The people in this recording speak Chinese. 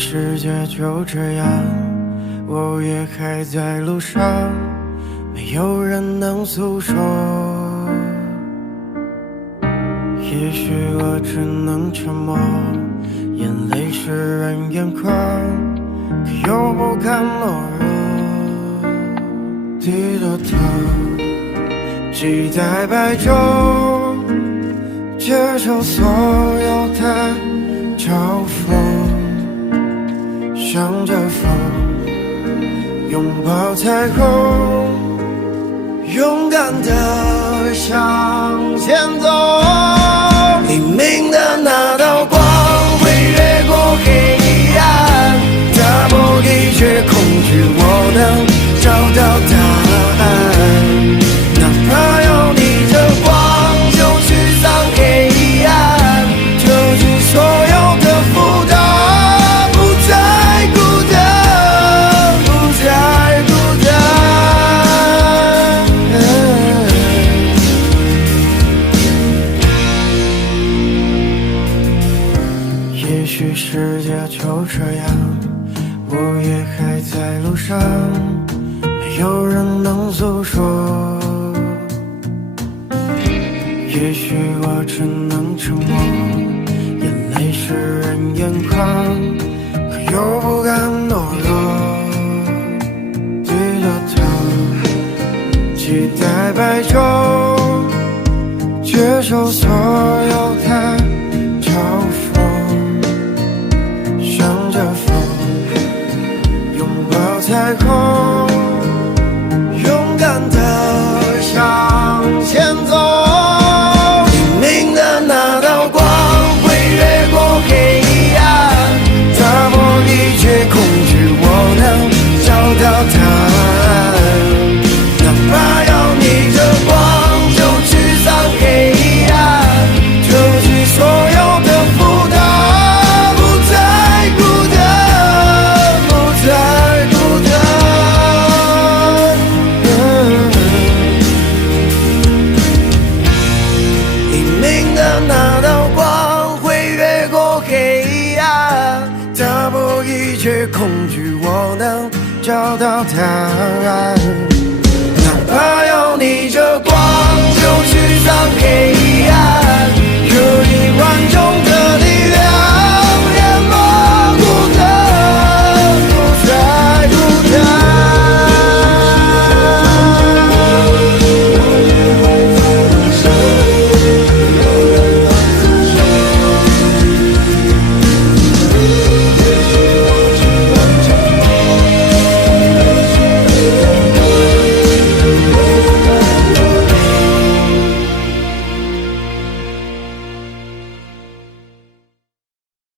世界就这样，我也还在路上，没有人能诉说。也许我只能沉默，眼泪湿润眼眶，可又不敢懦弱。低着头，期待白昼，接受所有的嘲讽，向着风，拥抱彩虹，勇敢地向前走。黎明的那道光会越过黑暗，打破一切恐惧，我能找到答案。哪怕要逆着光，就去sang黑暗，就去所有的负担，不再孤单，不再孤单。也许世界就这样，我也还在路上，没有人能诉说。也许我只能沉默，眼泪湿润眼眶，可又不敢懦弱。低着头，期待白昼，接受所有的嘲讽，向着风，拥抱彩虹，勇敢地向前走。黎明的那道光会越过黑暗，打破一切恐惧，我能找到答案。哪怕要逆着光，就去sang黑暗，就去所有的负担，不再孤单，不再孤单。黎明的那道光会越过黑暗，打破一切恐惧，我能找到答案。